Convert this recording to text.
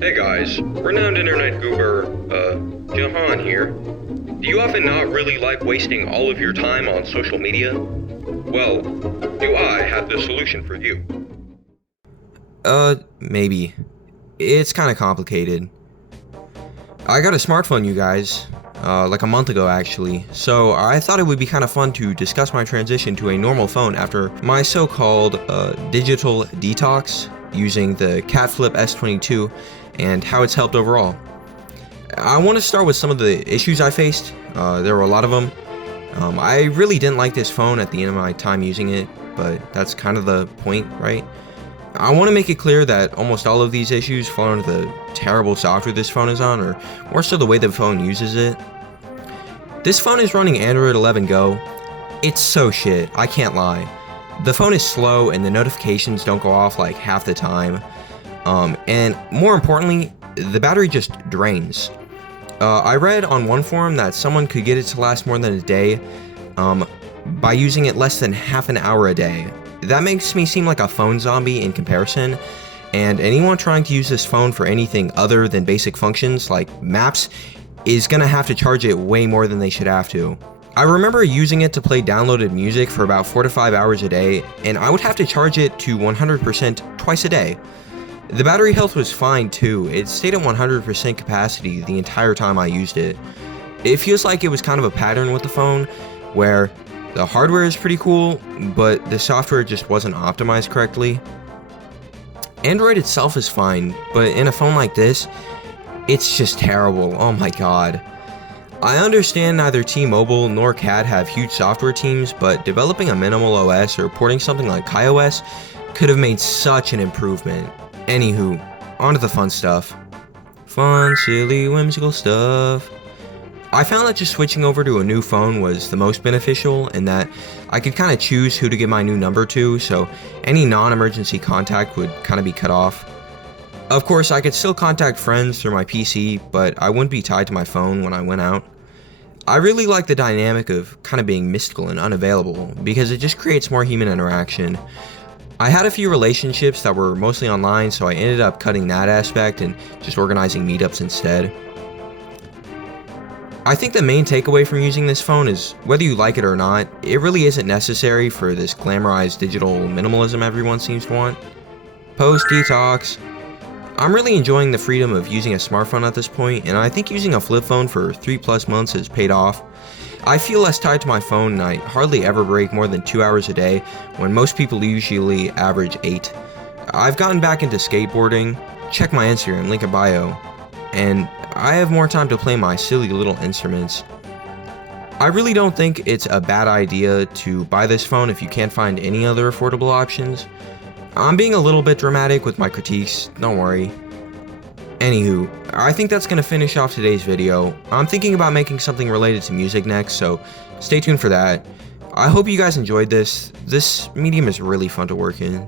Hey guys, renowned internet goober, Jahan here. Do you often not really like wasting all of your time on social media? Well, do I have the solution for you? Maybe. It's kind of complicated. I got a smartphone, you guys, like a month ago actually, so I thought it would be kind of fun to discuss my transition to a normal phone after my so-called digital detox using the Cat Flip S22 and how it's helped overall. I want to start with some of the issues I faced. There were a lot of them. I really didn't like this phone at the end of my time using it, but that's kind of the point, right? I want to make it clear that almost all of these issues fall under the terrible software this phone is on, or more so the way the phone uses it. This phone is running Android 11 Go. It's so shit, I can't lie. The phone is slow and the notifications don't go off like half the time. And more importantly, the battery just drains. I read on one forum that someone could get it to last more than a day by using it less than half an hour a day. That makes me seem like a phone zombie in comparison, and anyone trying to use this phone for anything other than basic functions like maps is gonna have to charge it way more than they should have to. I remember using it to play downloaded music for about 4 to 5 hours a day, and I would have to charge it to 100% twice a day. The battery health was fine too. It stayed at 100% capacity the entire time I used it. It feels like it was kind of a pattern with the phone, where the hardware is pretty cool, but the software just wasn't optimized correctly. Android itself is fine, but in a phone like this, it's just terrible. Oh my god. I understand neither T-Mobile nor Cat have huge software teams, but developing a minimal OS or porting something like iOS could have made such an improvement. Anywho, on to the fun stuff. Fun, silly, whimsical stuff. I found that just switching over to a new phone was the most beneficial, in that I could kind of choose who to give my new number to, so any non-emergency contact would kind of be cut off. Of course, I could still contact friends through my PC, but I wouldn't be tied to my phone when I went out. I really like the dynamic of kind of being mystical and unavailable, because it just creates more human interaction. I had a few relationships that were mostly online, so I ended up cutting that aspect and just organizing meetups instead. I think the main takeaway from using this phone is, whether you like it or not, it really isn't necessary for this glamorized digital minimalism everyone seems to want. Post-detox. I'm really enjoying the freedom of using a smartphone at this point, and I think using a flip phone for 3+ months has paid off. I feel less tied to my phone, and I hardly ever break more than 2 hours a day, when most people usually average 8. I've gotten back into skateboarding, check my Instagram, link in bio, and I have more time to play my silly little instruments. I really don't think it's a bad idea to buy this phone if you can't find any other affordable options. I'm being a little bit dramatic with my critiques, don't worry. Anywho, I think that's gonna finish off today's video. I'm thinking about making something related to music next, so stay tuned for that. I hope you guys enjoyed this. This medium is really fun to work in.